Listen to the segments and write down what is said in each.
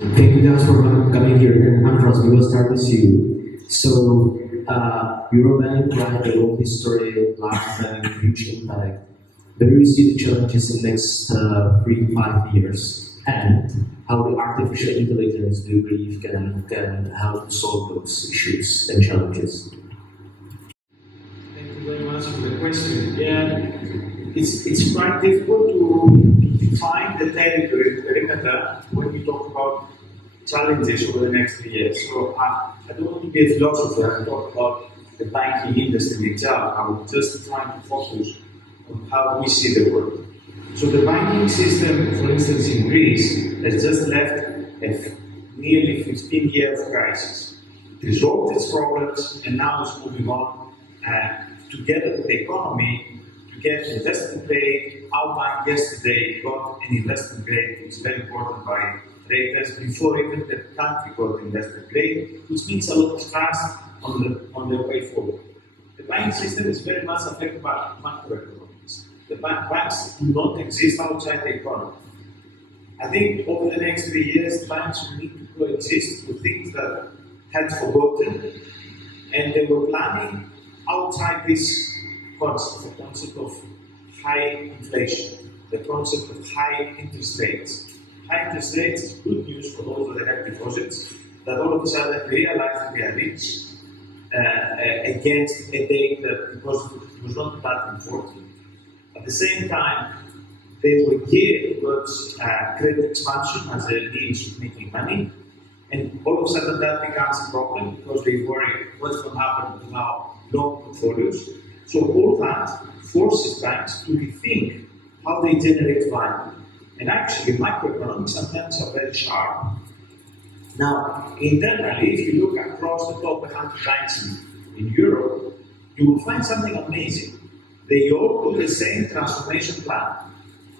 Thank you guys for coming here. And Andreas, we will start with you. So, Eurobank, right, the long history, large bank, huge impact. Where do you see the challenges in the next 3 to 5 years? And how the artificial intelligence, do you believe, can help to solve those issues and challenges? Thank you very much for the question. Yeah, it's quite difficult to define the territory, the perimeter, when we talk about challenges over the next 3 years. So I don't want to be a philosopher and talk about the banking industry itself. I'm just trying to focus on how we see the world. So the banking system, for instance, in Greece, has just left a nearly 15-year crisis. It resolved its problems and now is moving on together with the economy to get investment grade. Our bank yesterday got an investment grade, which is very important by raters, before even the country got investment grade, which means a lot of trust on the way forward. The banking system is very much affected by macroeconomics. The banks do not exist outside the economy. I think over the next 3 years, banks will need to coexist with things that had forgotten, and they were planning outside this concept, the concept of high inflation, the concept of high interest rates. High interest rates is good news for those that have deposits, that all of a sudden realize that they are rich against a date that was not that important. At the same time, they were geared towards credit expansion as a means of making money, and all of a sudden that becomes a problem because they worry what's going to happen to our loan portfolios. So all that forces banks to rethink how they generate value. And actually, macroeconomics sometimes are very sharp. Now, internally, if you look across the top 100 banks in Europe, you will find something amazing. They all do the same transformation plan.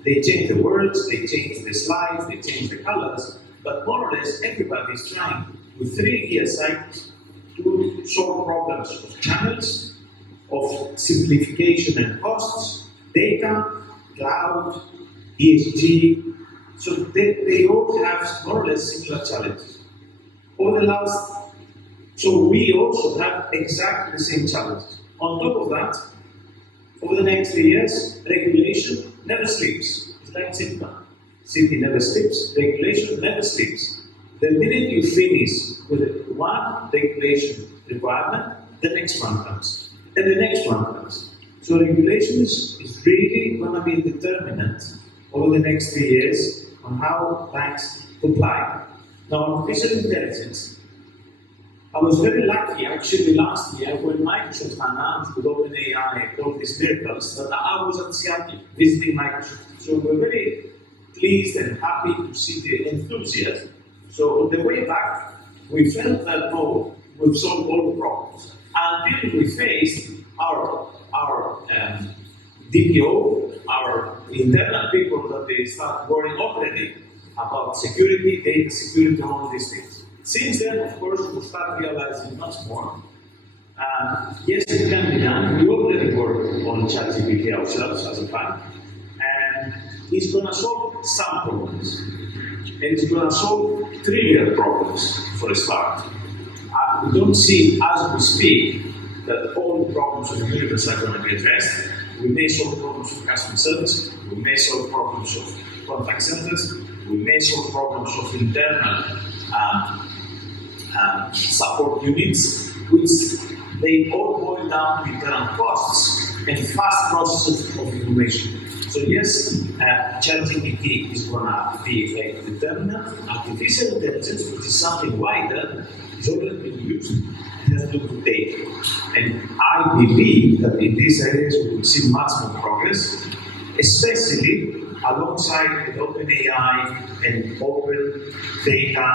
They change the words, they change the slides, they change the colors, but more or less everybody is trying with 3-year cycles to solve problems of channels, of simplification and costs, data, cloud, ESG. So they all have more or less similar challenges. So we also have exactly the same challenges. On top of that, over the next 3 years, regulation never sleeps. It's like City never sleeps, regulation never sleeps. The minute you finish with one regulation requirement, the next one comes, and the next one comes. So regulation is really going to be a determinant over the next 3 years on how banks comply. Now, artificial intelligence, I was very lucky actually last year when Microsoft announced with OpenAI all these miracles that I was at Seattle visiting Microsoft. So we're very pleased and happy to see the enthusiasm. So on the way back, we felt that, oh, we've solved all the problems. Until we faced our DPO, our internal people, that they start worrying already about security, data security, and all these things. Since then, of course, we start realizing much more. Yes, it can be done. We already work on ChatGPT ourselves as a bank, and it's going to solve some problems. And it's going to solve trivial problems for a start. We don't see, as we speak, that all the problems of the universe are going to be addressed. We may solve problems of customer service, we may solve problems of contact centers, we may solve problems of internal support units, which they all boil down to internal costs and fast processes of information. So yes, ChatGPT is going to be a determinant. Artificial intelligence, which is something wider, is already being used and has to do with data. And I believe that in these areas we will see much more progress, especially alongside the OpenAI and open data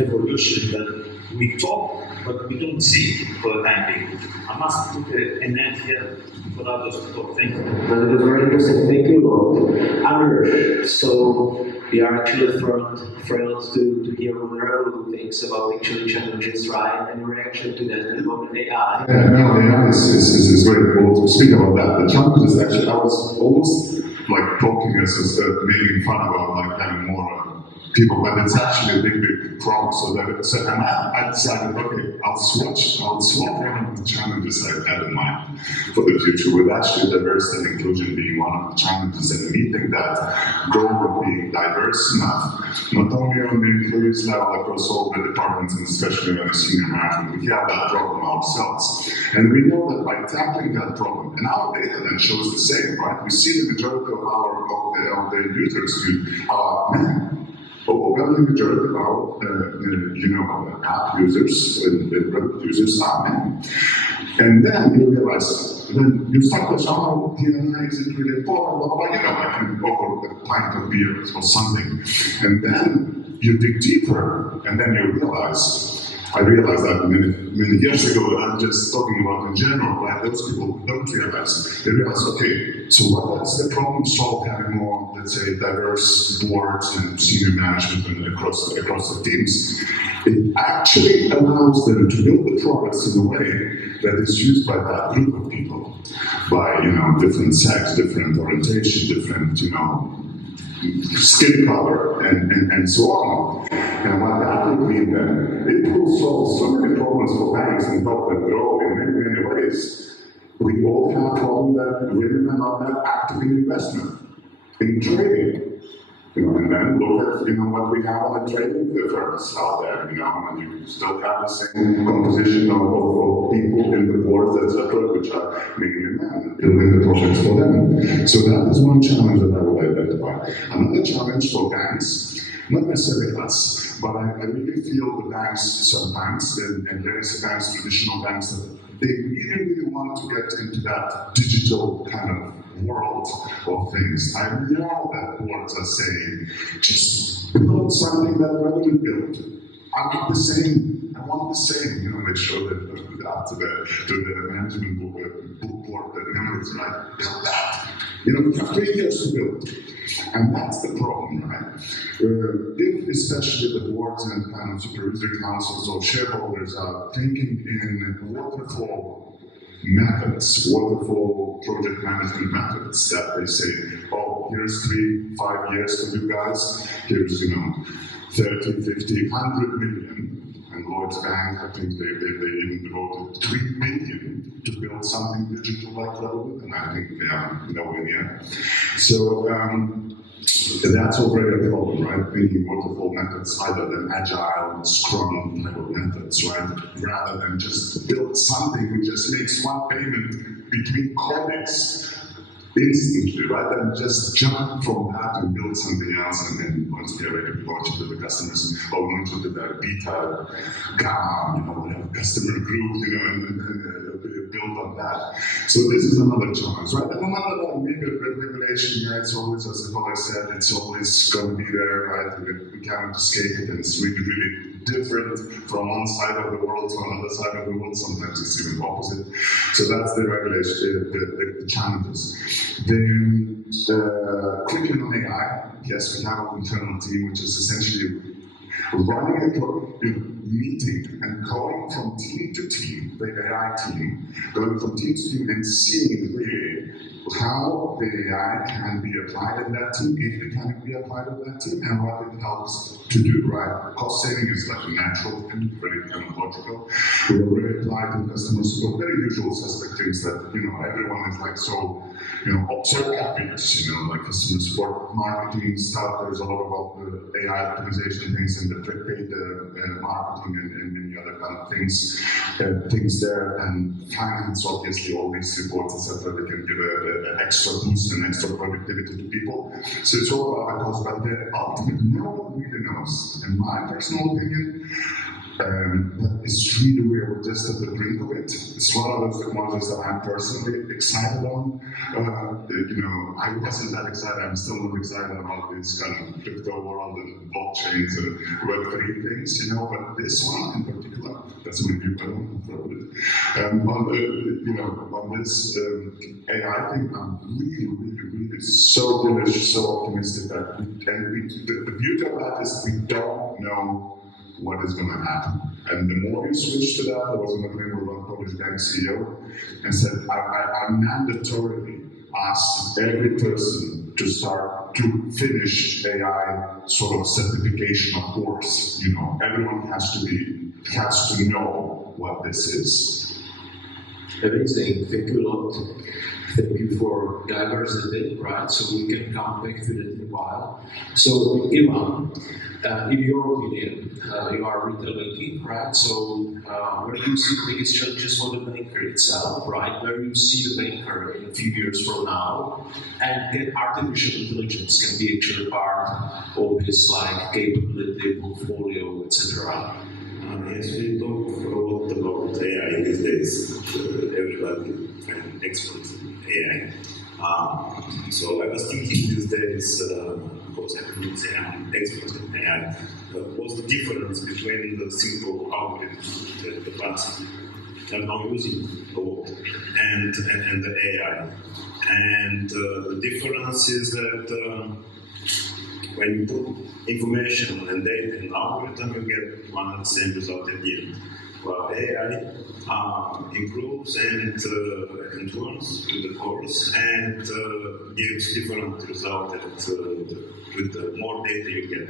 revolution that we talk but we don't see for the time being. I must put an end here for others to talk. Thank you. That was very interesting. Thank you, Lord. Andreas, so we are actually thrilled to hear what Revolut thinks about actually challenges, right? And reaction to that about AI. Yeah, no, AI is very important. Speaking about that, the challenges actually, I was almost like talking as making fun about like having more people, but it's actually a big problem. And I decided, okay, I'll swap one of the challenges I've had in mind for the future, with actually diversity and inclusion being one of the challenges, and meeting that goal of being diverse enough, not only on the employees level across all the departments, and especially on the senior management. We have that problem ourselves. And we know that by tackling that problem, and our data then shows the same, right? We see the majority of the users overwhelming majority of our app users and Revolut users are men. And then you realize, then you start to somehow, is it really important? I can offer a pint of beer or something. And then you dig deeper, and then you realize, I realized that many years ago, that I'm just talking about in general, right? Those people don't realize. They realize, okay, so what is the problem solved having more, let's say, diverse boards and senior management and across the teams? It actually allows them to build the products in a way that is used by that group of people, by different sex, different orientation, different skin color, and so on. And what that would mean then, it will solve so many problems for banks and help them grow in many ways. We all have a problem that women are not that active in investment, in trading. And then look at what we have on the trading firms out there, and you still have the same composition of people in the boards, etc., which are mainly men, building the projects for them. So that is one challenge that I would identify. Another challenge for banks, not necessarily us, but I really feel the banks sometimes, and various banks, traditional banks, that they really want to get into that digital kind of world of things. I know that boards are saying, just build something that Revolut built. I want the same. They show that to the management board that members, right? Build that. We have 3 years to build. And that's the problem, right? If especially the boards and kind of supervisory councils or shareholders are thinking in waterfall methods, waterfall project management methods, that they say, oh, here's 3-5 years for you guys, here's 30, 50, 100 million. And Lloyds Bank, I think they even devoted 3 million to build something digital like Revolut, and I think they are nowhere near. So that's already a problem, right? Thinking waterfall methods either than agile, scrum type of methods, right? Rather than just build something which just makes one payment between colleagues instantly, rather than just jump from that and build something else, and then once we are ready to launch it to the customers, or launch it to the beta, gamma, whatever customer group, and build on that. So this is another challenge, right? And another one, maybe regulation, it's always, as I said, it's always going to be there, right? We cannot escape it, and it's really, really different from one side of the world to another side of the world. Sometimes it's even opposite. So that's the regulation, the challenges. Then quickly on AI, yes, we have an internal team which is essentially running a meeting and going from team to team, the AI team, going from team to team and seeing really how the AI can be applied in that team, if it can be applied in that team, and what it helps to do, right? Cost saving is like a natural thing, very kind of logical. We already applied in customer support, very usual suspect things that, everyone is like so, so happiness, like customer support, marketing stuff. There's a lot of AI optimization things in the prepaid marketing and many other kind of things there, and finance, obviously, all these reports, etc. They can give an extra boost and extra productivity to people. So it's all about the cost, but the ultimate, no one really knows, in my personal opinion, but it's really we're just at the brink of it. It's one of those technologies that I'm personally excited on. I wasn't that excited. I'm still not excited about this kind of crypto world and blockchains and Web3 things, But this one in particular, that's my view. I don't know on this AI thing, I'm really so bullish, so optimistic that the beauty of that is we don't know what is going to happen. And the more you switch to that, I was on a plane with one Polish bank CEO and said, I mandatorily asked every person to start to finish AI sort of certification course. You know, everyone has to know what this is. Amazing, thank you a lot. Thank you for diversity, right? So we can come back to that in a while. So Ivan, in your opinion, you are retail banking, right? So where do you see the biggest challenges for the banker itself, right? Where do you see the banker in a few years from now? And can artificial intelligence can be actually part of this like capability, portfolio, etc. Yes, we talk a lot about AI these days. Everybody can expert in AI. So I was thinking these days, because I would say I'm expert in AI, what's the difference between the simple algorithm that the banks are now using a lot and the AI? And the difference is that when you put information and data in algorithm, you get one and the same result at the end. Well, AI improves and learns with the course and gives different result with the more data you get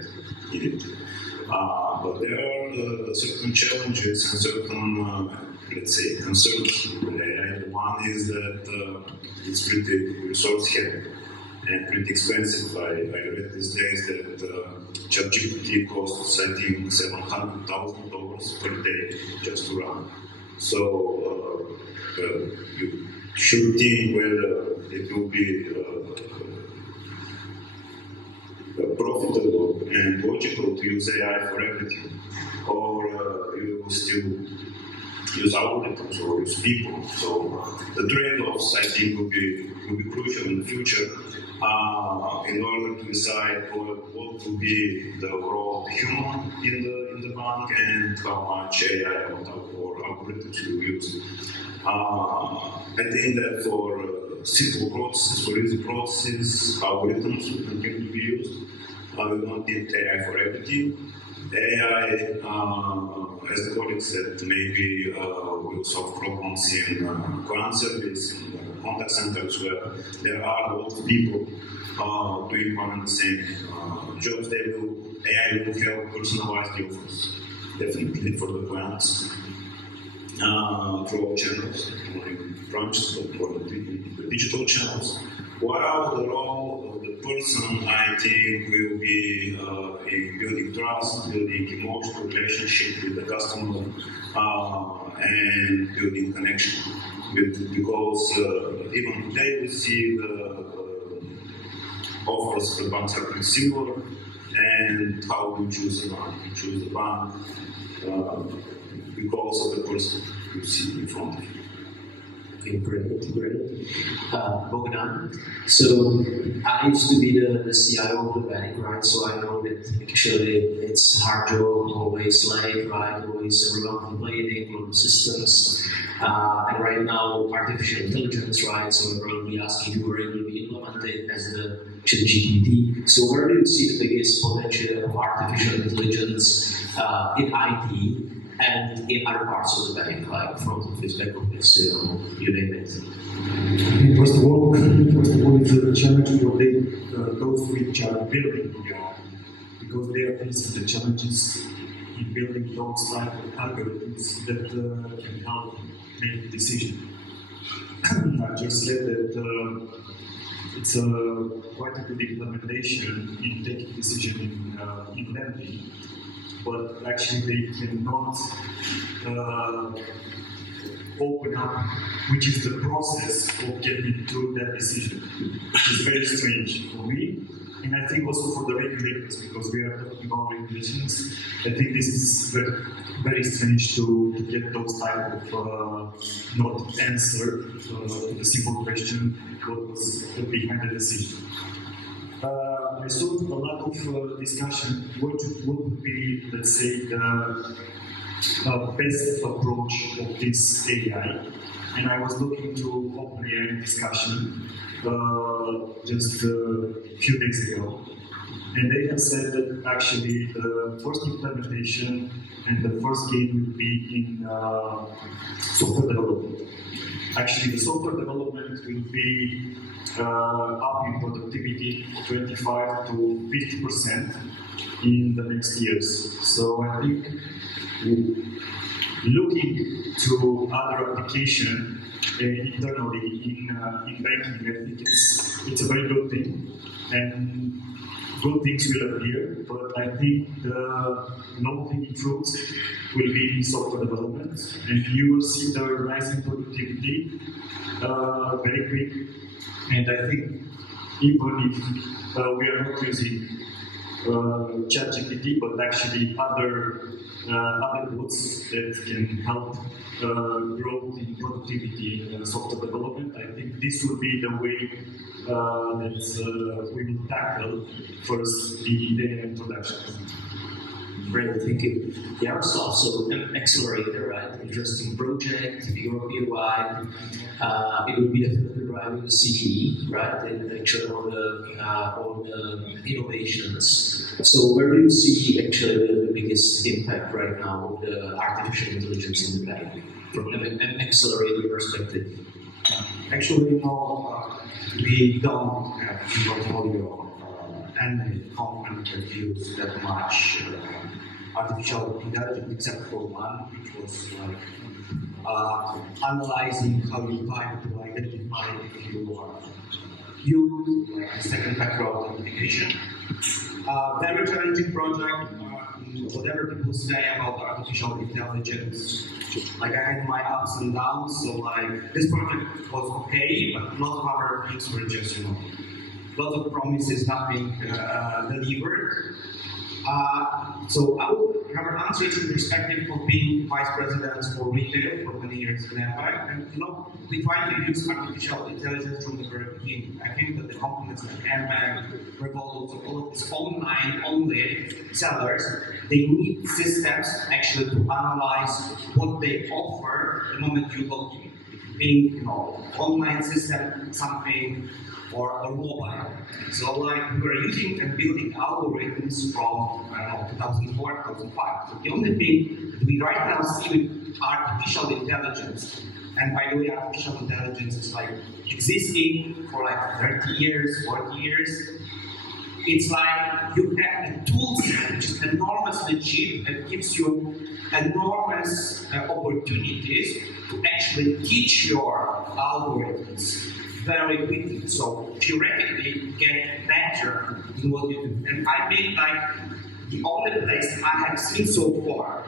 in it. But there are certain challenges and certain, let's say, concerns with AI. One is that it's pretty resource heavy and pretty expensive. I read these days that ChatGPT costs, I think, $700,000 per day just to run. So you should think whether it will be profitable and logical to use AI for everything, or you will still use algorithms or use people. So the trade-offs, I think, will be crucial in the future in order to decide what will be the role of the human in the bank and how much AI or algorithms you use. I think that for simple processes, for easy processes, algorithms will continue to be used. We don't need AI for everything. AI, as the colleague said, maybe will solve problems in client service, in contact centers where there are a lot of people doing one and the same jobs. AI will help personalize the offers, definitely for the clients, through all channels, not in branches, but for the digital channels. While the role of the person, I think, will be in building trust, building emotional relationship with the customer, and building connection. Because even today we see the offers for banks are pretty similar, and how we choose a bank. You choose a bank because of the person you see in front of you. Okay, great. Bogdan, so I used to be the CIO of the bank, right? So I know that actually it's hard job, always late, right? Always everyone complaining, a lot of systems. And right now, artificial intelligence, right? So everyone will be asking where it will be implemented as the ChatGPT. So where do you see the biggest potential of artificial intelligence in IT? And in other parts of the bank, like front office, back office, you name it. First of all, it's a challenge for those which are building AI, because they are facing the challenges in building those type of algorithms that can help make decisions. I just said that it's quite a good implementation in taking decision in lending. But actually they cannot open up which is the process of getting to that decision, which is very strange for me, and I think also for the regulators, because we are talking about regulations. I think this is very, very strange to get those type of not answer to the simple question, what was behind the decision. I saw a lot of discussion, what would be, let's say, the best approach of this AI, and I was looking to OpenAI discussion just a few days ago, And they have said that actually the first implementation and the first gain will be in software development. Actually, the software development will be up in productivity 25 to 50% in the next years. So I think looking to other application internally in banking, I think it's a very good thing, and good things will appear. But I think the low-hanging fruits will be in software development, and you will see the rise in productivity very quick. And I think even if we are not using ChatGPT, but actually other tools that can help growth in productivity in software development, I think this will be the way that we will tackle first the data introduction. Great, thank you. Jarosław, so mAccelerator, right? Interesting project, European-wide. It will be definitely driving the CE, right? And actually all the innovations. So where do you see actually the biggest impact right now of the artificial intelligence in the bank from an mAccelerator perspective? Actually, we don't have a portfolio any company that use that much artificial intelligence except for one, which was analyzing how you type to identify if you are you, like a second factor authentication. Very challenging project. Whatever people say about artificial intelligence, like I had my ups and downs. So like this project was okay, but lots of other things were just lots of promises not being delivered. So I will rather answer it in perspective of being vice president for retail for many years in mBank. And we try to use artificial intelligence from the very beginning. I think that the companies like mBank, Revolut, so all of these online only sellers, they need systems actually to analyze what they offer the moment you log in. Being online system, something or mobile. So like we were using and building algorithms from 2004, 2005. So the only thing that we right now see with artificial intelligence, and by the way, artificial intelligence is like existing for like 30 years, 40 years. It's like you have a tool set which is enormously cheap and gives you enormous opportunities to actually teach your algorithms very quickly. So theoretically get better in what you do. And I think like the only place I have seen so far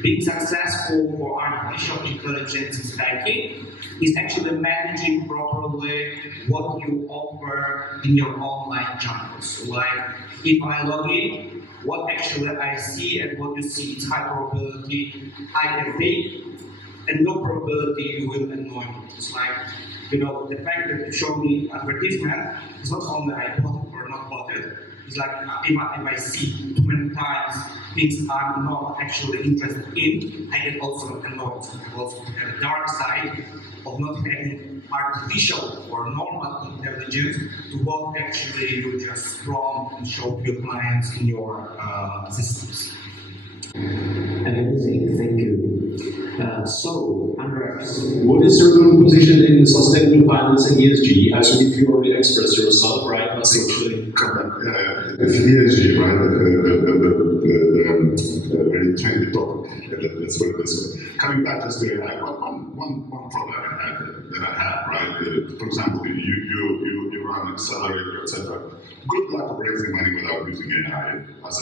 being successful for artificial intelligence in banking is actually managing properly what you offer in your online channels. So like if I log in, what actually I see and what you see is high probability I can take, and low probability you will annoy me. It's like, the fact that you show me advertisement is not only I bought it or not bought it. It's like if I see too many times things I'm not actually interested in, I get also annoyed. Also have a dark side of not having artificial or normal intelligence to what actually you just prompt and show to your clients in your systems. Amazing, thank you. So, Andreas, what is your current position in sustainable finance and ESG? As if you already expressed yourself, right? But actually, If ESG, right, the very trendy topic, let's put it this way. Coming back just to AI, one problem that I had, right? For example, you run an accelerator, etc. Good luck raising money without using AI as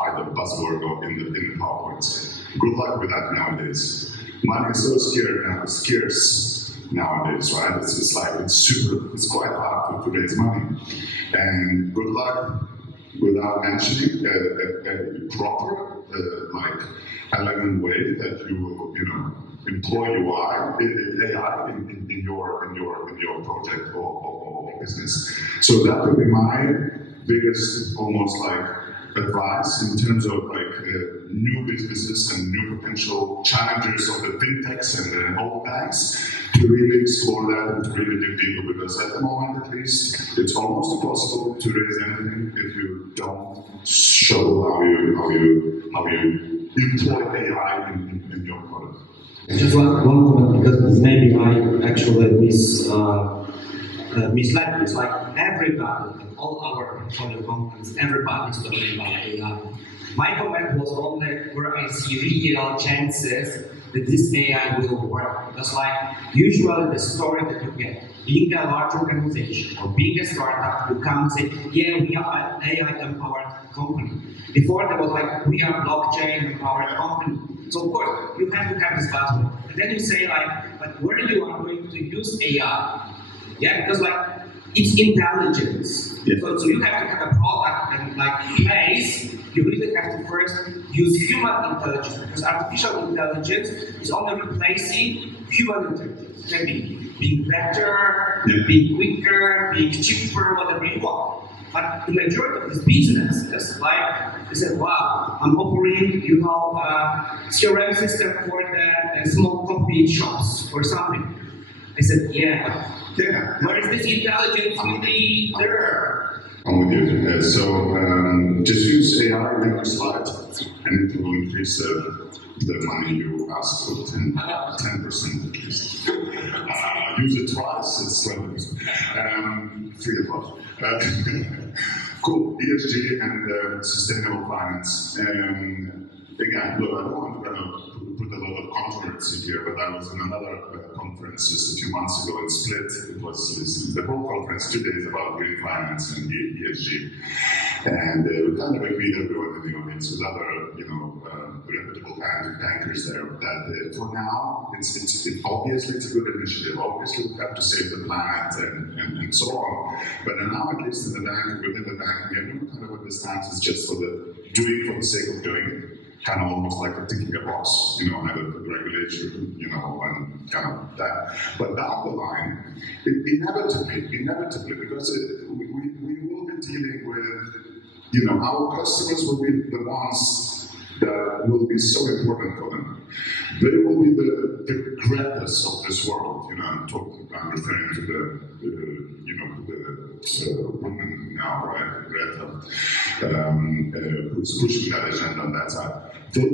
either buzzword or in the PowerPoints. Good luck with that nowadays. Money is so scarce nowadays, right? It's like it's quite hard to raise money. And good luck without mentioning a proper, elegant way that you will, employ AI in your project or business. So that would be my biggest, almost like advice in terms of new businesses and new potential challenges of the fintechs and the old banks to really explore that and to really dig deeper, because at the moment at least it's almost impossible to raise anything if you don't show how you employ AI in your product. Just one comment, because maybe I actually misled this. Like everybody, all our portfolio companies, everybody's talking about AI. My comment was only where I see real chances that this AI will work. Because like usually the story that you get, being a large organization or being a startup, you come and say, yeah, we are an AI-empowered company. Before there was like, we are blockchain-empowered company. So of course, you have to have this buzzword. And then you say like, but where you are going to use AI? Yeah, because like, it's intelligence. Yeah. So you have to have a product and like place, you really have to first use human intelligence, because artificial intelligence is only replacing human intelligence. Maybe being better, being quicker, being cheaper, whatever you want. But the majority of these businesses, like, they said, wow, I'm offering, a CRM system for the small coffee shops or something. I said, yeah. Where is this intelligence really there? I'm with you. Just use AI in your slide, and it will increase the money you ask for 10% at least. Use it twice, it's 20%. Free of cost. Cool. ESG and sustainable finance. Again, look, I don't want to put a lot of controversy here, but I was in another conference just a few months ago in Split. It was the whole conference 2 days about green finance and ESG. And we kind of agreed, everyone in the audience, with other, reputable bankers there, that for now, obviously it's a good initiative. Obviously we have to save the planet and so on. But now, at least in the bank, within the bank, everyone kind of understands it's just for the sake of doing it. Kind of almost like a ticking a box, either regulation, and kind of that. But down the line, inevitably, because we will be dealing with, our customers will be the ones that will be so important for them. They will be the Gretas of this world, I'm referring to the woman now, right, Greta, who's pushing that agenda on that side. They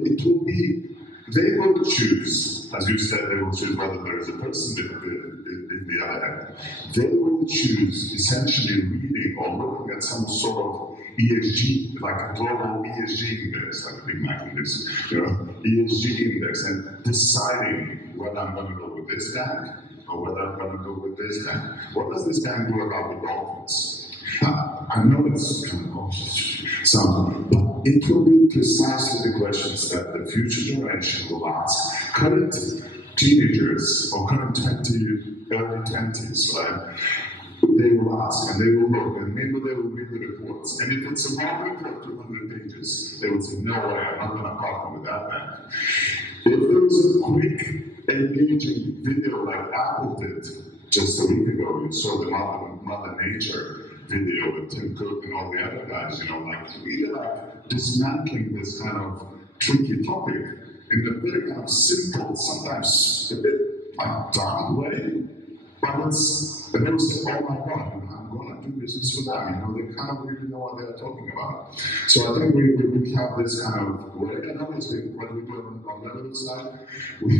will choose, as you said, they will choose whether there is a person in the other end. They will choose essentially reading or looking at some sort of ESG, like a global ESG index, like a Big Mac index, ESG index, and deciding whether I'm going to go with this bank or whether I'm going to go with this bank. What does this bank do about the dolphins? I know it's kind of something, but it will be precisely the questions that the future generation will ask. Current teenagers or current early 20s, right? They will ask and they will look and maybe they will read the reports. And if it's a long report, 200 pages, they will say, no way, I'm not going to partner with that bank. If there was a quick, engaging video like Apple did just a week ago, you saw the Mother Nature video with Tim Cook and all the other guys, really dismantling this kind of tricky topic in a very kind of simple, sometimes a bit dumb way. But and they will say, oh my God, I'm going to do business with them. They kind of really know what they're talking about. So I think we have this kind of way, and obviously what we do on the Revolut side, we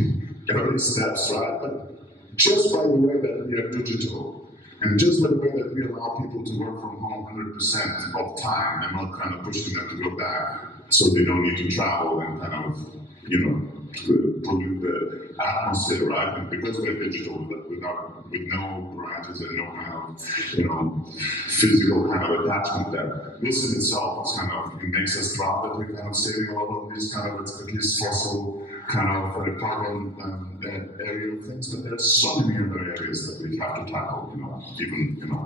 early steps, right? But just by the way that we are digital, and just by the way that we allow people to work from home 100% of time and not kind of pushing them to go back so they don't need to travel and kind of, pollute the atmosphere, right? And because we're digital, with no branches and no kind of, physical kind of attachment there, this in itself is kind of, it makes us proud that we're kind of saving a lot of these kind of, at least fossil kind of carbon area of things, but there's so many other areas that we have to tackle, even,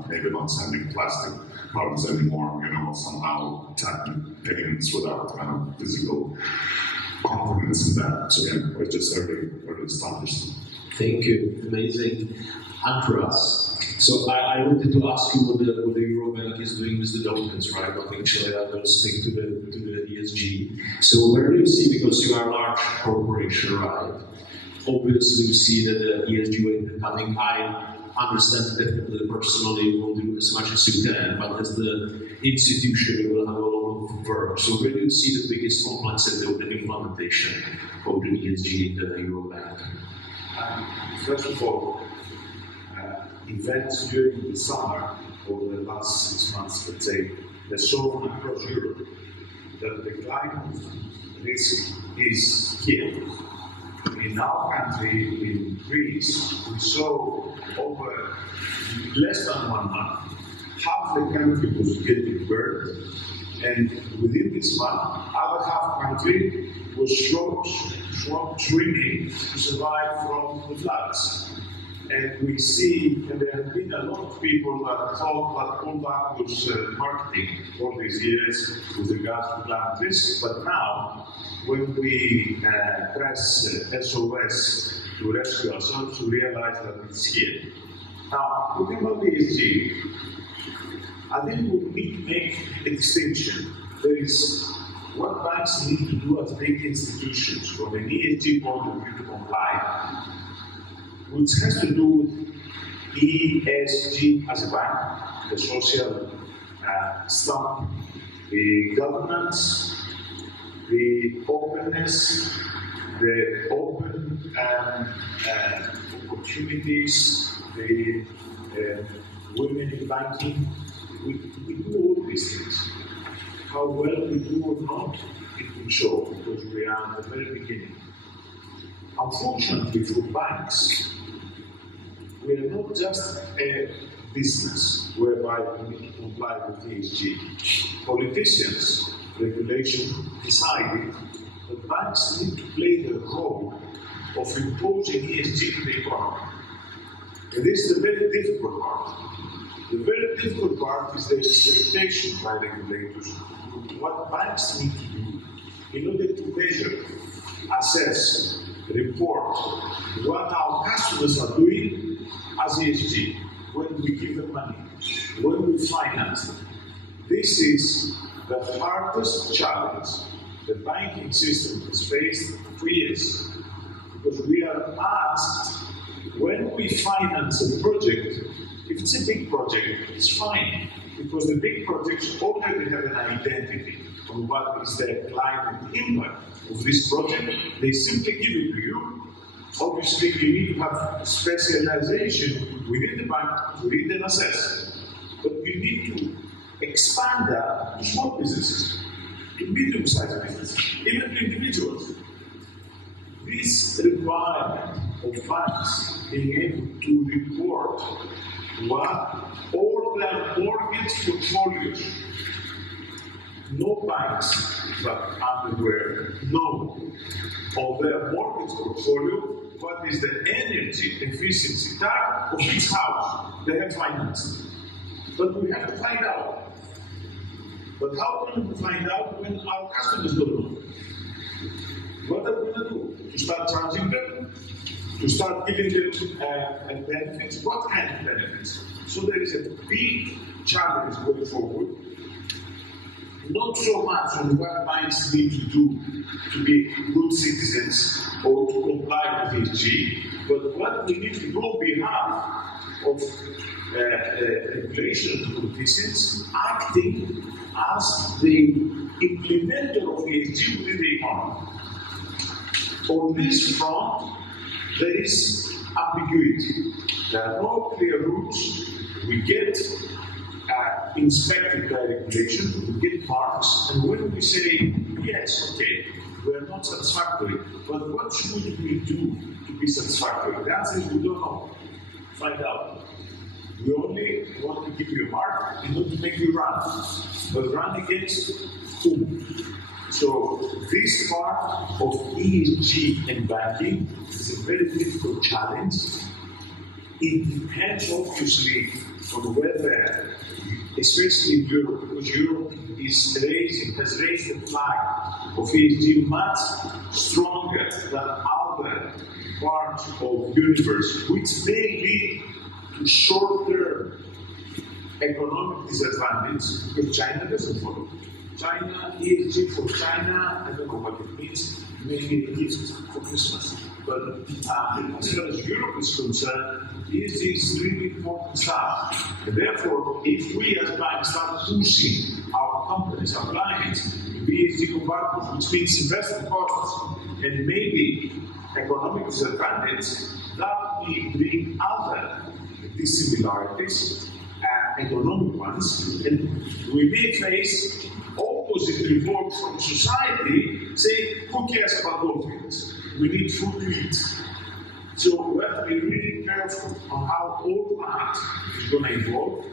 maybe not sending plastic cards anymore, somehow tackling payments without kind of physical confidence in that. So yeah, we're just early established. Thank you. Amazing. Andreas. So I wanted to ask you what the Eurobank is doing with the tokens, right? But actually I will stick to the ESG. So where do you see, because you are a large corporation, right? Obviously you see that the ESG way is coming. I understand that personally you will do as much as you can, but as the institution you will have a lot of work. So where do you see the biggest complexity of the implementation of the ESG in the Eurobank? First of all, events during the summer over the last 6 months, let's say, have shown across Europe that the climate risk is here. In our country, in Greece, we saw over less than 1 month, half the country was getting burned, and within this month, other half country was swimming to survive from the floods. And we see, and there have been a lot of people that thought that all that was marketing all these years with regards to climate risk, but now, when we press SOS to rescue ourselves, we realize that it's here. Now, talking about the ESG, I think we need to make a distinction. There is what banks need to do as big institutions from an ESG point of view to comply, which has to do with ESG as a bank, the social stuff, the governance, the openness, the open opportunities, the women in banking. We do all these things. How well we do or not, it will show, because we are at the very beginning. Unfortunately for banks, we are not just a business whereby we need to comply with ESG. Politicians, regulation, decided that banks need to play the role of imposing ESG to the economy. And this is the very difficult part. The very difficult part is the expectation by regulators of what banks need to do in order to measure, assess, report what our customers are doing as ESG, when we give them money, when we finance them. This is the hardest challenge the banking system has faced for years, because we are asked, when we finance a project, if it's a big project, it's fine, because the big projects already have an identity on what is the climate impact of this project. They simply give it to you. Obviously, you need to have specialization within the bank, within the assessment. But you need to expand that to small businesses, to medium-sized businesses, even to individuals. This requirement of banks being able to report what all their mortgage portfolios, no banks that I'm aware know of their mortgage portfolio, what is the energy efficiency target of each house they have financed. But we have to find out. But how can we find out when our customers don't know? What are we going to do? To start charging them? To start giving them benefits? What kind of benefits? So there is a big challenge going forward. Not so much on what banks need to do to be good citizens or to comply with ESG, but what we need to do on behalf of regulation and politicians acting as the implementer of ESG within the economy. On this front, there is ambiguity. There are no clear rules. We get inspected by regulation, we get marks, and when we say, yes, okay, we are not satisfactory, but what should we do to be satisfactory? The answer is we don't know. Find out. We only want to give you a mark in order to make you run. But run against whom? So this part of ESG and banking is a very difficult challenge. It depends obviously on whether, especially in Europe, because Europe has raised the flag of ESG much stronger than other parts of the universe, which may lead to to short-term economic disadvantage, because China doesn't follow. China, ESG for China, I don't know what it means, maybe a gift for Christmas. But as far as Europe is concerned, ESG is really important stuff. And therefore, if we as banks start pushing our companies, our clients, to be ESG compatible, which means investment costs and maybe economic disadvantage, that will bring other dissimilarities, economic ones, and we may face opposite revolt from society saying, who cares about dolphins? We need food to eat. So we have to be really careful on how all that is going to evolve,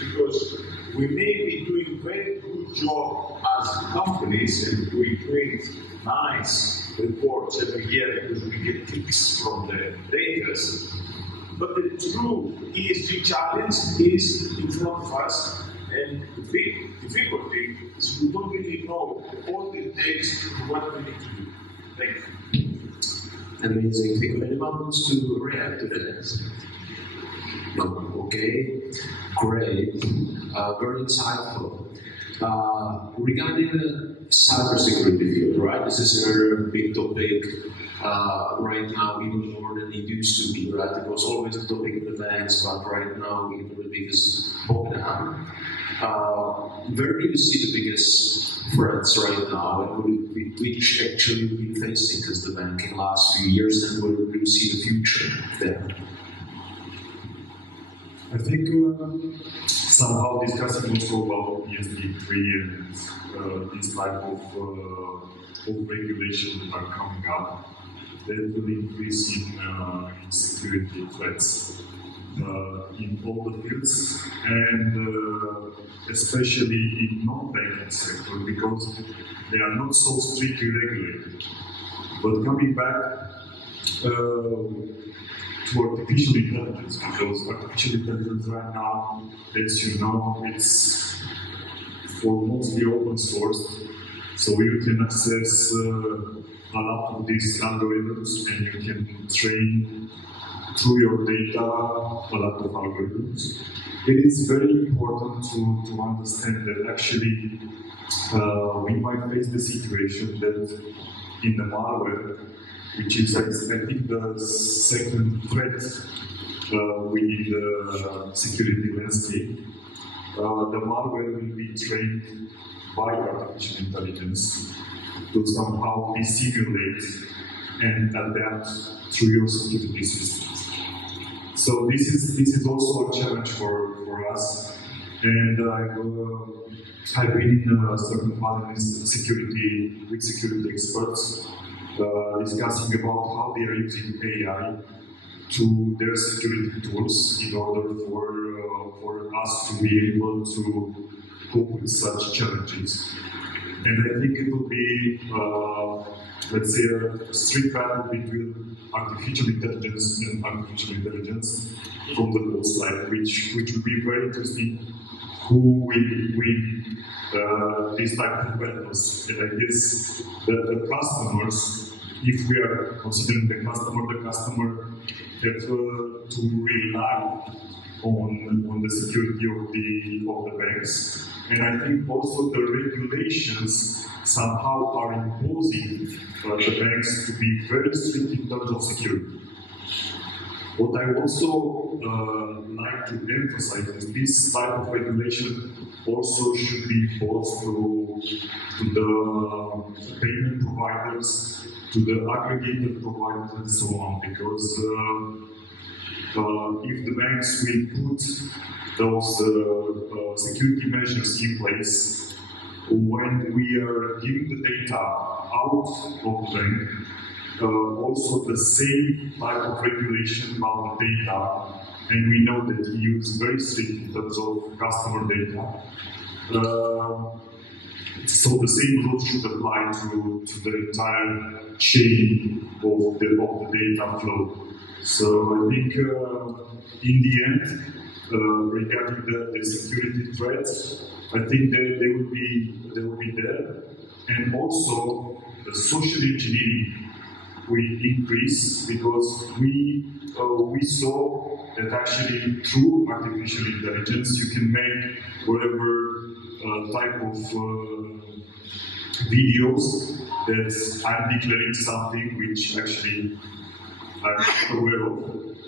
because we may be doing very good job as companies and we create nice reports every year because we get tips from the raters. But the true ESG challenge is in front of us, and the big difficulty is we don't really know all it takes and what we need to do. Thank you. Amazing. Thank you. Anyone wants to react to that? No. Okay. Great. Very insightful. Regarding the cybersecurity field, right? This is another big topic right now, even more than it used to be, right? It was always a topic in the banks, but right now, even the biggest Bogdan. Where do you see the biggest threats right now, and which actually we've been facing as the bank in the last few years, and where do you see the future there? I think somehow discussing also about ESG3 and this type of regulations that are coming up, that will increase in security threats in all the fields, and especially in non-banking sector, because they are not so strictly regulated. But coming back to artificial intelligence, because artificial intelligence right now, as you know, it's for mostly open source, so you can access a lot of these algorithms and you can train through your data a lot of algorithms. It is very important to understand that actually we might face the situation that in the malware, which is, I think, the second threat within the security landscape, the malware will be trained by artificial intelligence to somehow dissimulate and adapt through your security systems. So this is also a challenge for us, and I've been in certain panels with security experts discussing about how they are using AI to their security tools in order for us to be able to cope with such challenges. And I think it will be, let's say, a street battle between artificial intelligence and artificial intelligence from the both sides, which would be very interesting. Who will win these type of battles? And I guess the customers, if we are considering the customer have to rely on the security of the banks. And I think also the regulations somehow are imposing the banks to be very strict in terms of security. What I also like to emphasize is this type of regulation also should be imposed to the payment providers, to the aggregator providers, and so on, because if the banks will put those security measures in place, when we are giving the data out of the bank, also the same type of regulation about the data, and we know that we use very strict in terms of customer data. So the same rules should apply to the entire chain of the data flow. So I think in the end, regarding the security threats, I think they will be there, and also the social engineering increase because we saw that actually through artificial intelligence you can make whatever type of videos that I'm declaring something which actually I'm not aware of.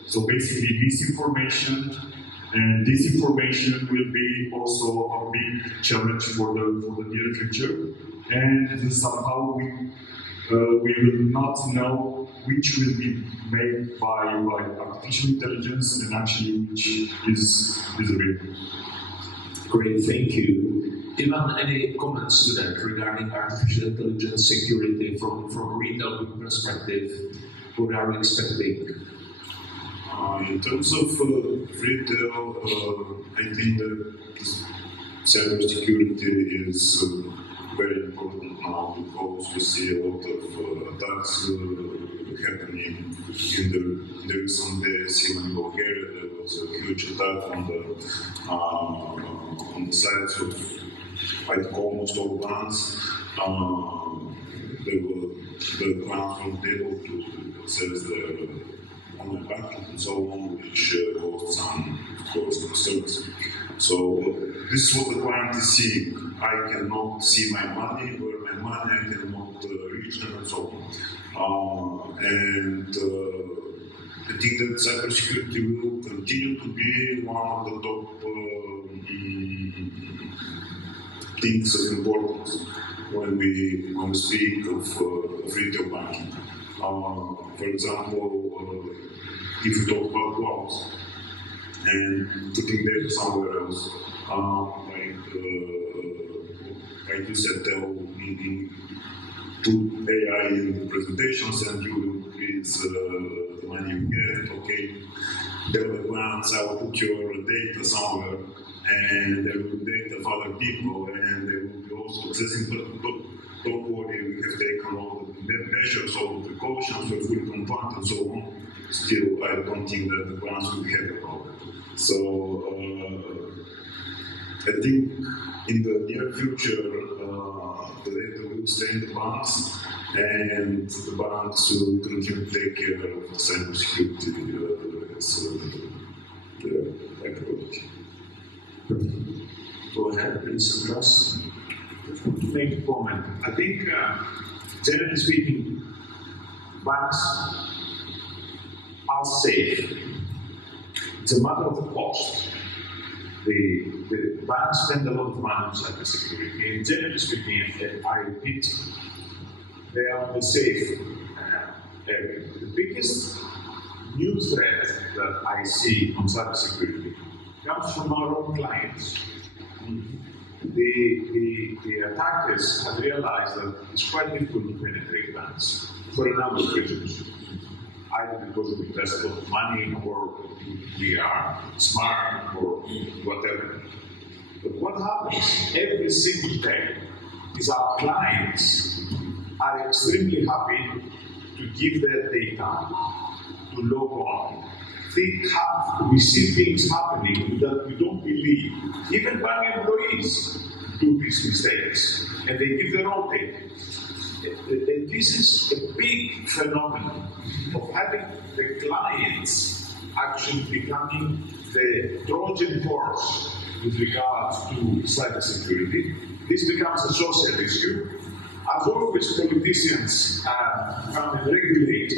So basically misinformation, and this information will be also a big challenge for the near future. And somehow we will not know which will be made by artificial intelligence and actually which is real. Great, thank you. Ivan, any comments to that regarding artificial intelligence security from a retail perspective? What are we expecting? In terms of retail, I think that cybersecurity is very important now because we see a lot of attacks happening in the recent days. Even in Bulgaria, there was a huge attack on the sites of almost all banks. The clients weren't able to access their online banking and so on, which caused some concerns. So this is what the client is seeing. I cannot see my money, where my money, I cannot reach them and so on. And I think that cybersecurity will continue to be one of the top things of importance when we speak of retail banking. For example, if you talk about clouds and putting data somewhere else, like you said, put AI in presentations and you will increase the money you get. Okay, there are the plans, I will put your data somewhere and there will be data of other people and they will be also accessing, but don't worry, we have taken all the measures, all the precautions, we're fully compliant and so on. Still, I don't think that the plans will have a problem. So, I think in the near future, the data will stay in the banks and the banks will continue to take care of the cybersecurity as their priority. Go ahead, please, Andreas. To make a comment, I think, generally speaking, banks are safe. It's a matter of cost. The banks spend a lot of money on cybersecurity, and generally speaking, I repeat, they are on the safe area. The biggest new threat that I see on cybersecurity comes from our own clients. The attackers have realized that it's quite difficult to penetrate banks for a number of reasons. Either because we invest a lot of money, or we are smart, or whatever. But what happens every single day is our clients are extremely happy to give their data to log on. We see things happening that we don't believe. Even bank employees do these mistakes, and they give their own data. And this is a big phenomenon of having the clients actually becoming the Trojan horse with regards to cybersecurity. This becomes a social issue. As always, politicians come and regulate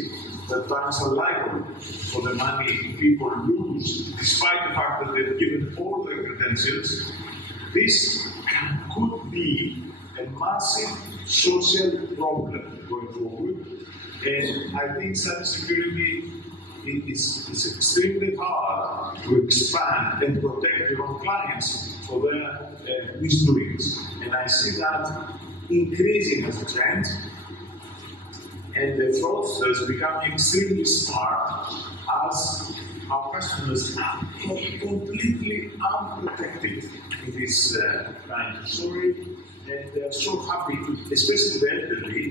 that banks are liable for the money people lose, despite the fact that they've given all their credentials. This could be a massive social problem going forward, and I think cybersecurity is extremely hard to expand and protect your own clients for their misdoings. And I see that increasing as a trend, and the fraudsters becoming extremely smart as our customers are completely unprotected in this kind of story. And they are so happy to, especially the elderly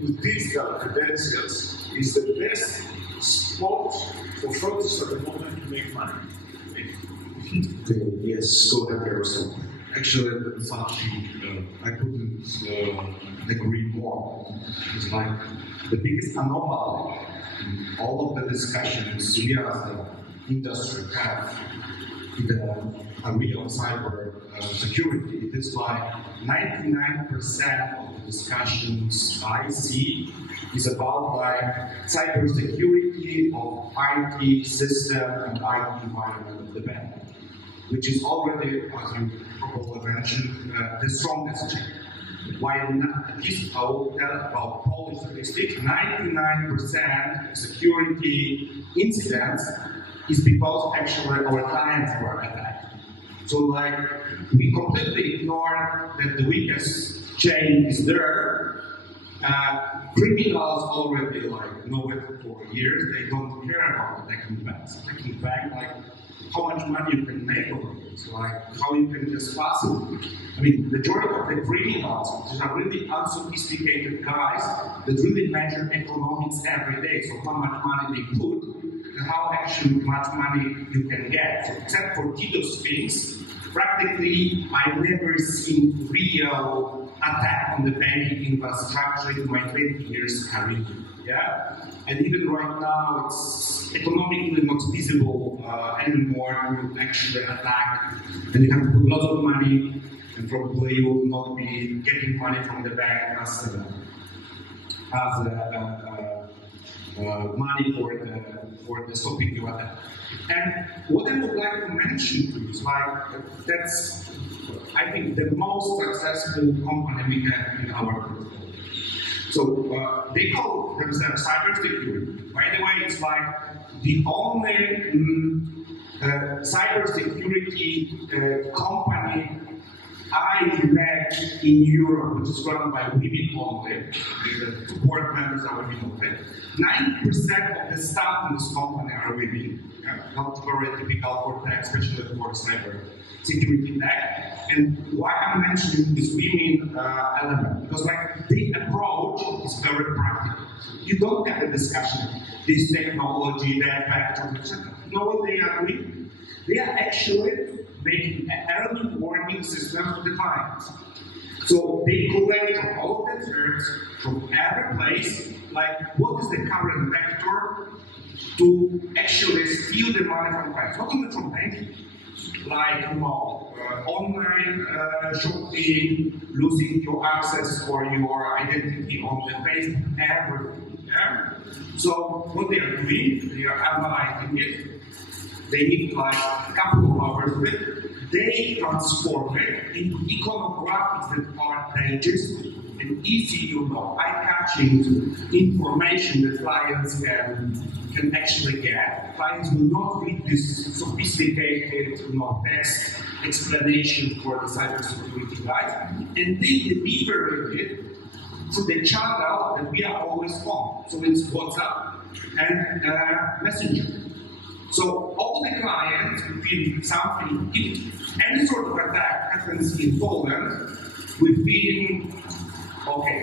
with digital credentials is the best spot for fraudsters at the moment to make money. Okay, yes, go ahead, Jarosław. actually something I couldn't agree more. It's like the biggest anomaly in all of the discussions we as the industry have in the area of cyber security. It is like 99% of the discussions I see is about like cyber security of IT system and IT environment of the bank, which is already, as you probably mentioned, the strongest chain. While at least I will tell about Polish statistics, 99% security incidents is because actually our clients were attacked. So like we completely ignore that the weakest chain is there. Criminals already like know it for years. They don't care about attacking banks. Attacking bank, like how much money you can make over it. So like how you can just pass it. I mean, the majority of the criminals, these are really unsophisticated guys that really measure economics every day. So how much money they put and how actually much money you can get. So except for DDoS things, practically I've never seen real attack on the banking infrastructure in my 20 years career. Yeah? And even right now, it's economically not feasible anymore to actually attack. And you have to put lots of money, and probably you will not be getting money from the bank as money for the stopping you attack. And what I would like to mention to you is like that's I think the most successful company we have in our portfolio. So they call themselves cybersecurity. By the way, it's like the only cybersecurity company I met in Europe, which is run by women only. The board members are women only. 90% of the staff in this company are women. Not very typical for tech, especially for cyber security tech. And why I'm mentioning this women element, because like the approach is very practical. You don't have a discussion, this technology, that factor, etc. You know what they are doing? They are actually making an early warning system for the clients. So they collect from all of the threats from every place, like what is the current vector to actually steal the money from clients, not only from banking, like online shopping, losing your access or your identity on the Facebook, everything. Yeah? So what they are doing, they are analyzing it. They need like a couple of hours of it. They transform it into iconographics that are digestible and easy to eye-catching information that clients can actually get. Clients will not read this sophisticated text explanation for the cybersecurity guys, and they deliver it to the channel that we are always on. So it's WhatsApp and Messenger. So all the clients feel something, if any sort of attack happens in Poland, within,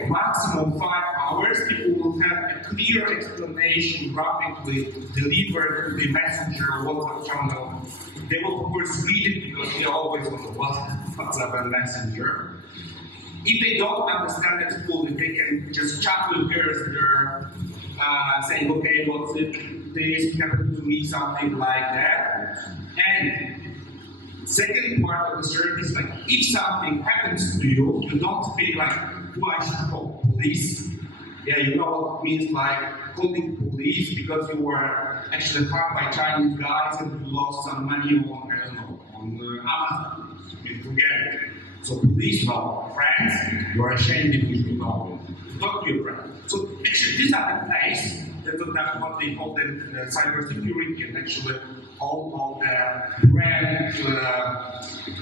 maximum 5 hours, people will have a clear explanation graphically delivered to the Messenger WhatsApp channel. They will of course read it because they're always on the WhatsApp and Messenger. If they don't understand it fully, they can just chat with girls there, saying, okay, what's it? This happened to me, something like that. And second part of the service, like if something happens to you, you don't feel like, do I should call police? Yeah, you know what it means like calling police because you were actually harmed by Chinese guys and you lost some money on, I don't know, on Amazon. I mean, forget it. So police know, friends, you're ashamed if you know. Talk to your friends. So actually these are the places that's what they call the cybersecurity, and actually all of the brand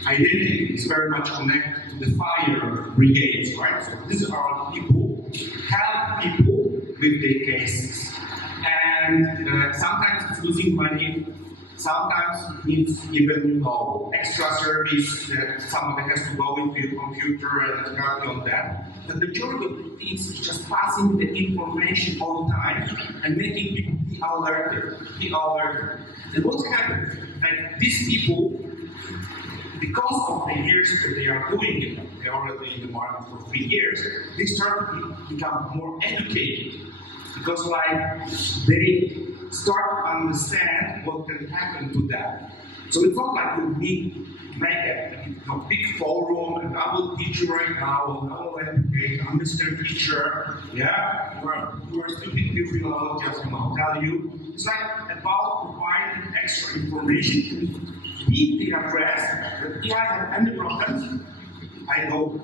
identity is very much connected to the fire brigades, right? So these are people, help people with their cases. And sometimes it's losing money, sometimes it needs even extra service that somebody has to go into your computer and help you on that. The majority of the things is just passing the information all the time and making people be alerted. And what's happened? Like these people, because of the years that they are doing it, they're already in the market for 3 years, they start to become more educated. Because like they start to understand what can happen to them. So it's not like we need to make a big forum and I will teach you right now, and I will educate, I'm Mr. Teacher, yeah? You are stupid people, I will just tell you. It's like about providing extra information. If they address that if I have any problems, I go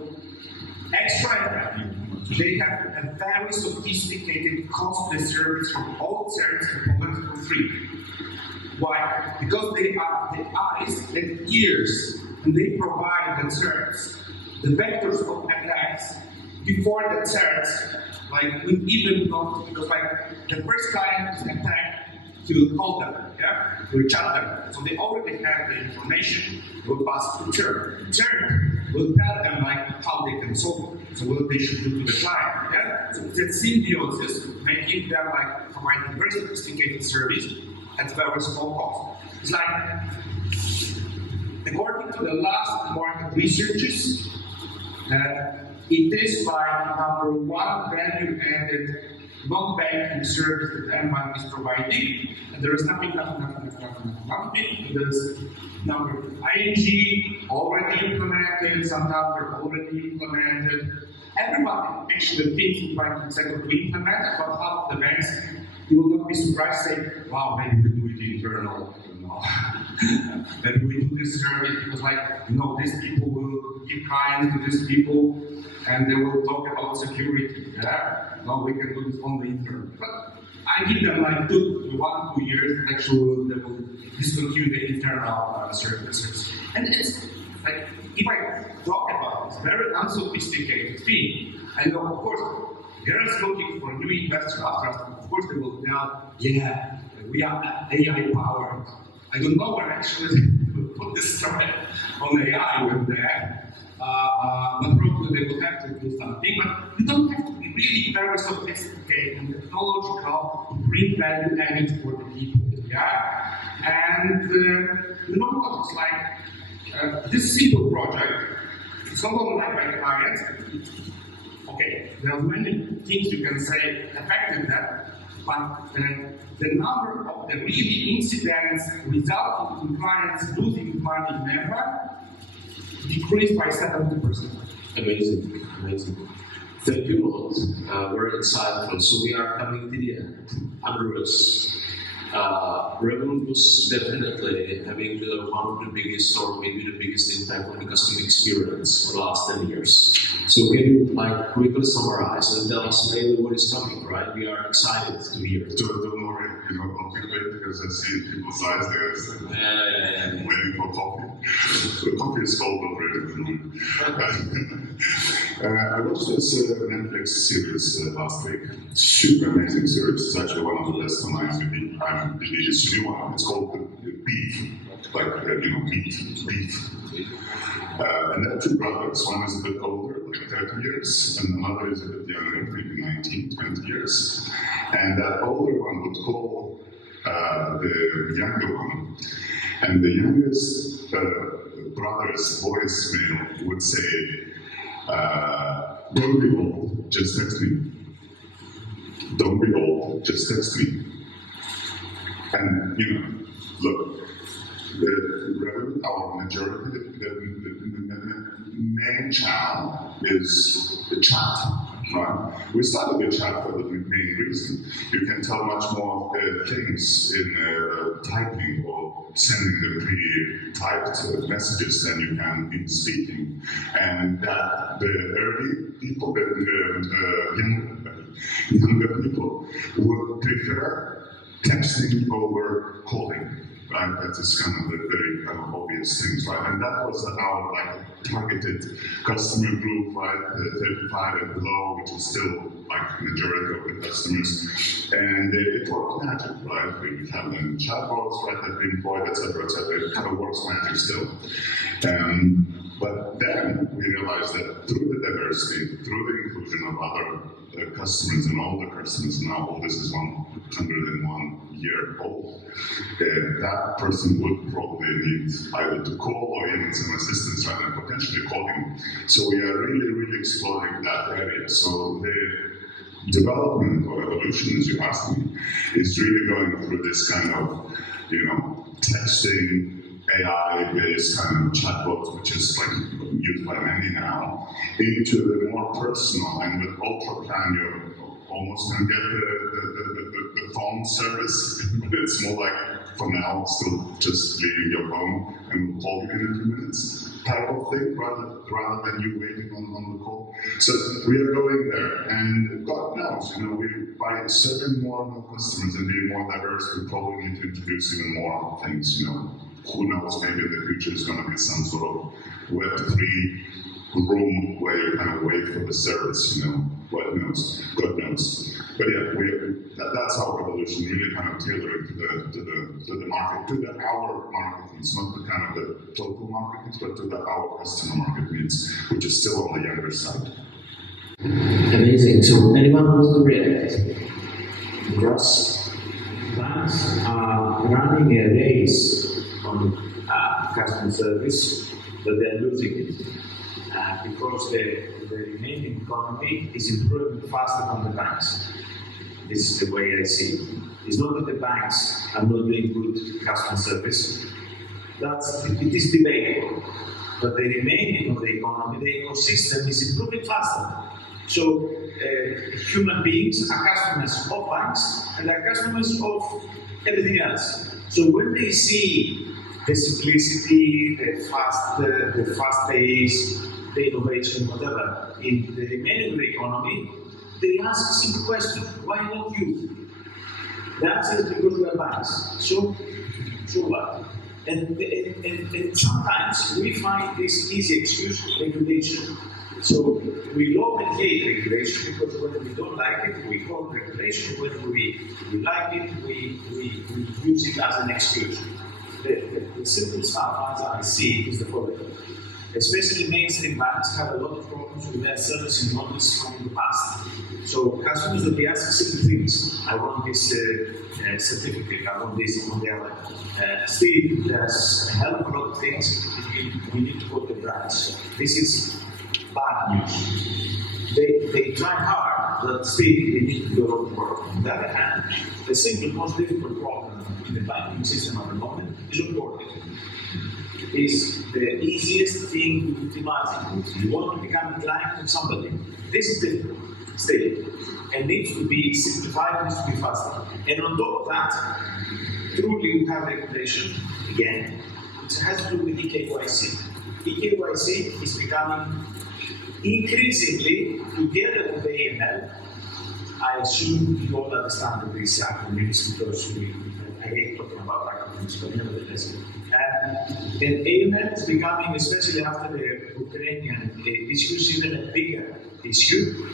extra. They have a very sophisticated, costly service from all service components for free. Why? Because they are the eyes and ears, and they provide the threats, the vectors of attacks before the threats. Like we even not, because like the first client is attacked, he will call them, yeah, to each other. So they already have the information. Will pass to third. Third will tell them like how they can solve it. So what they should do to the client. Yeah. So that symbiosis may give them like providing very sophisticated service at very small cost. It's like according to the last market researches, it is by number one value added non-banking service that mBank is providing, and there is nothing. There's number ING already implemented, Santander already implemented. Everybody actually thinks in banking sector to implement, but half of the banks, you will not be surprised saying, wow, maybe we do it internal. Maybe we do this service because these people will give clients to these people and they will talk about security. Yeah? No, we can do this only internal. But I give them 1-2 years, actually they will discontinue the internal services. And it's like, if I talk about this very unsophisticated thing, I know, of course, Jarosław looking for new investors after us. Of course, they will tell, yeah, we are AI powered. I don't know where actually they put this story on AI with that. But probably they will have to do something. But you don't have to be really very sophisticated and technological to bring value added for the people. Yeah? And you know what it's like? This simple project, it's not only like my clients. Okay, there are many things you can say affected that, but the number of the really incidents resulting in clients losing money never decreased by 70%. Amazing, amazing. Thank you a lot. Very insightful. So we are coming to the end. Andreas, Revolut was definitely having one of the biggest or maybe the biggest impact on the customer experience for the last 10 years. So can you quickly summarize and tell us maybe what is coming, right? We are excited to hear. Don't worry, I'll be quick because I see people's eyes there. Waiting for coffee. So the coffee is cold already. I watched this Netflix series last week. Super amazing series. It's actually one of the best on IMDb. It's a new one. It's called Beef. Beef. And there are two brothers. One is a bit older, 30 years, and another is a bit younger, maybe 19, 20 years. And that older one would call the younger one. And the youngest brother's voicemail would say, don't be old, just text me. Don't be old, just text me. And, look, the Revolut, our majority, the main channel is the chat, right? We started the chat for the main reason. You can tell much more things in typing or sending the pre-typed messages than you can in speaking. And that the early people, younger people would prefer texting over calling. Right? That is kind of the very obvious things, right? And that was our targeted customer group, right? 35 and below, which is still the majority of the customers. And it worked magic, right? We have chatbots, right, that we employed, etc., etc. It kind of works magic still. But then we realized that through the diversity, through the inclusion of other customers and older customers, now all this is 101 year old, that person would probably need either to call or even some assistance rather than potentially calling. So we are really, really exploring that area. So the development or evolution, as you asked me, is really going through this kind of, texting, AI-based kind of chatbots, which is like used by many now, into the more personal, and with Ultra Plan, you're almost going to get the phone service, but it's more like, for now, still just leaving your phone and we'll call you in a few minutes type of thing, rather than you waiting on the call. So we are going there, and God knows, by serving more and more customers and being more diverse, we probably need to introduce even more things, Who knows, maybe in the future is going to be some sort of Web3 room where you kind of wait for the service, God knows. But yeah, that's our evolution, really kind of tailoring to the market, to our market needs, not the kind of the total market needs, but to our customer market needs, which is still on the younger side. Amazing. So anyone wants to react? Gross? Banks are running a race on customer service, but they're losing it because the remaining economy is improving faster than the banks. This is the way I see it. It's not that the banks are not doing good customer service. It is debatable. But the remaining of the economy, the ecosystem, is improving faster. So human beings are customers of banks and are customers of everything else. So when they see the simplicity, the fast pace, the innovation, whatever, in the remaining of the economy, they ask a simple question: why not you? The answer is because we are banks. So what? And sometimes we find this easy excuse, regulation. So we love and hate regulation because when we don't like it, we call regulation. When we like it, we use it as an excuse. The simple stuff, as I see it, is the following. Especially mainstream banks have a lot of problems with their servicing models from the past. So customers will be asking simple things. I want this certificate, I want this, I want the other. Still, there's a hell of a lot of things we need to go to the branch. This is bad news. They try hard, but still they need to do a lot of work. On the other hand, the single most difficult problem in the banking system at the moment is onboarding. Is the easiest thing you could imagine. You want to become a client of somebody. This is difficult, still, and needs to be simplified, needs to be faster. And on top of that, truly we have regulation, again, which has to do with EKYC. EKYC is becoming increasingly, together with AML, I assume you all understand these acronyms because I hate talking about acronyms, but nevertheless. And AML is becoming, especially after the Ukrainian issues, even a bigger issue.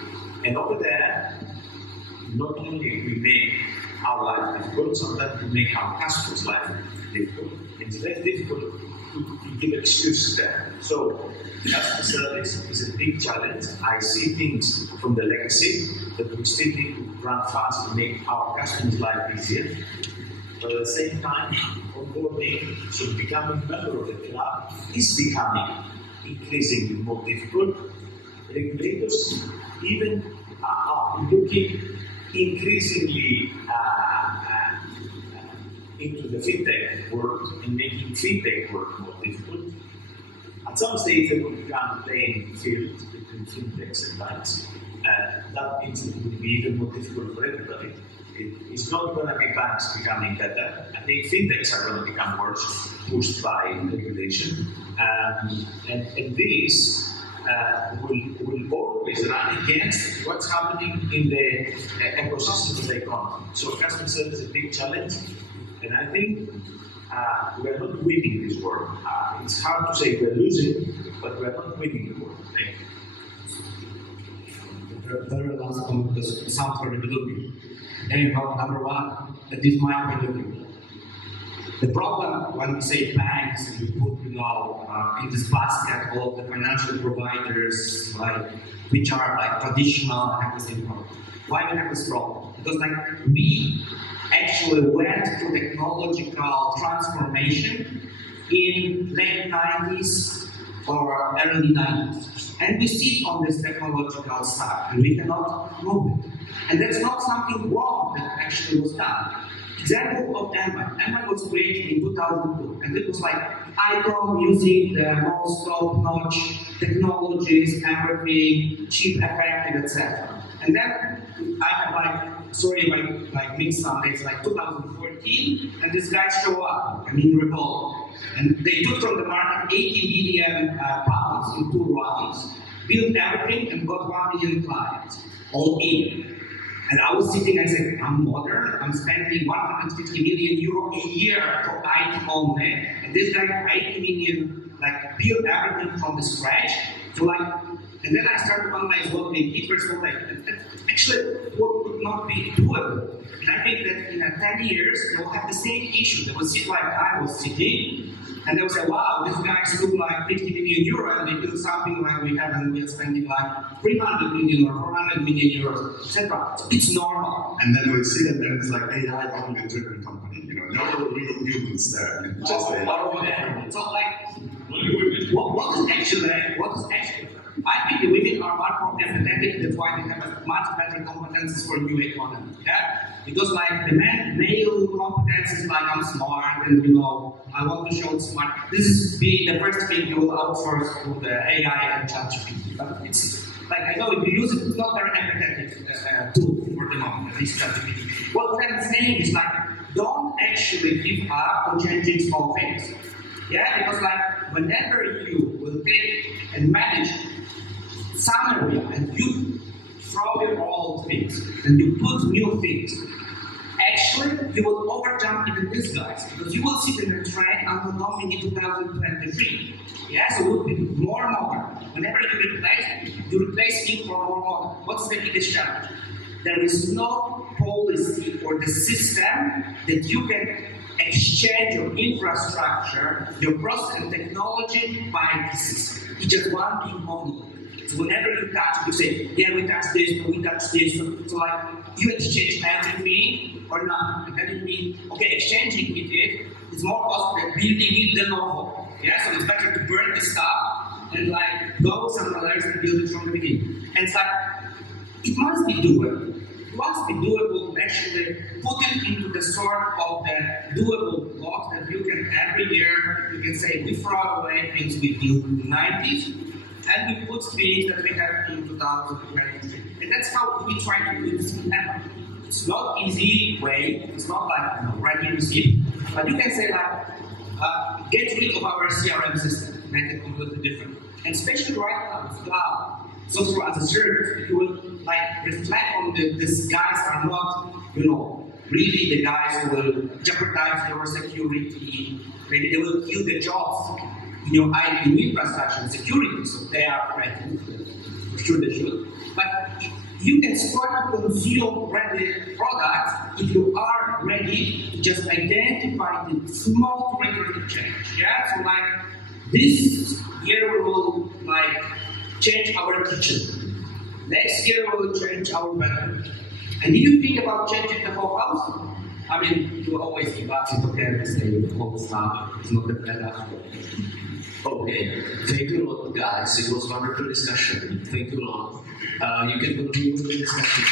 And over there, not only we make our life difficult, sometimes we make our customers' life difficult. It's very difficult to give excuses there. So customer service is a big challenge. I see things from the legacy that we still need to run fast to make our customers' life easier. But at the same time, onboarding, so becoming a member of the club is becoming increasingly more difficult. Regulators even are looking increasingly into the fintech world and making fintech work more difficult. At some stage, there will become a playing field between fintechs and banks. That means it will be even more difficult for everybody. It's not going to be banks becoming better. I think fintechs are going to become worse, pushed by regulation. And this will always run against what's happening in the ecosystem of the economy. So customer service is a big challenge. And I think we are not winning this war. It's hard to say we're losing, but we are not winning the war. Thank you. The very last comment, because it sounds very gloomy. Anyhow, number one, at least my point of view. The problem when we say banks, we put, in this basket all of the financial providers, which are traditional, have the same problem. Why we have this problem? Because we actually went through technological transformation in late 90s or early 90s. And we sit on this technological side, and we cannot move it. And there's not something wrong that actually was done. Example of mBank. mBank was created in 2002, and it was Actum using the most top-notch technologies, everything, cheap, effective, etc. And then I have sorry if I mix some dates, 2014, and these guys show up, Revolut. And they took from the market 80 million pounds in 2 rounds, built everything, and got 1 million clients, all in. And I was sitting and saying, I'm modern, I'm spending 150 million euro a year for IT only, and this guy for 80 million, build everything from the scratch, and then I started to analyze what they did first of all, actually, what would not be doable. And I think that in 10 years, they will have the same issue. They will sit like I was sitting, and they will say, wow, these guys took 50 million euro, and they built something we have, and we are spending 300 million or 400 million euros, etc. So it's normal. And then we see that it's AI only driven company, no real humans there. Just AI. So what is actually, I think the women are much more empathetic, that's why they have much better competences for new economy, yeah? Because the male competences I'm smart and I want to show smart. This is the first thing you will outsource to the AI and ChatGPT. But it's I know if you use it, it's not very empathetic tool for the moment, at least ChatGPT. What I'm saying is don't actually give up on changing small things. Yeah, because whenever you will take and manage some area and you throw your old things and you put new things, actually you will overjump even these guys because you will sit in the trend until normally in 2023. Yeah, so it will be more modern. Whenever you replace things for more modern. What's the biggest challenge? There is no policy or the system that you can exchange your infrastructure, your process and technology by the system. It's just one big monolith. So whenever you touch, you say, yeah, we touch this, but we touch this. So you exchange everything or not. And then it means, okay, exchanging it is more costly than building it de novo. Yeah, so it's better to burn the stuff and go somewhere else and build it from the beginning. And it's it must be doable. It must be doable to actually put it into the sort of the doable block that you can every year, you can say, we throw away things we built in the 90s, and we put things that we have in 2023. And that's how we try to do this in MBank. It's not easy way, it's not ready receipt, but you can say get rid of our CRM system, make it completely different. And especially right now with cloud, software as a service, you will reflect on these guys are not, really the guys who will jeopardize your security. Maybe they will kill the jobs in your IT infrastructure and security, so they are threatened. For sure they should. But you can start to consume ready products if you are ready to just identify the small regulatory change. Yeah, so this year we will change our kitchen. Next year we will change our bedroom. And if you think about changing the whole house, you will always give up. It's okay to say the whole stuff. It's not the better. Okay, thank you a lot, guys. It was a wonderful discussion. Thank you a lot. You can continue with the discussion.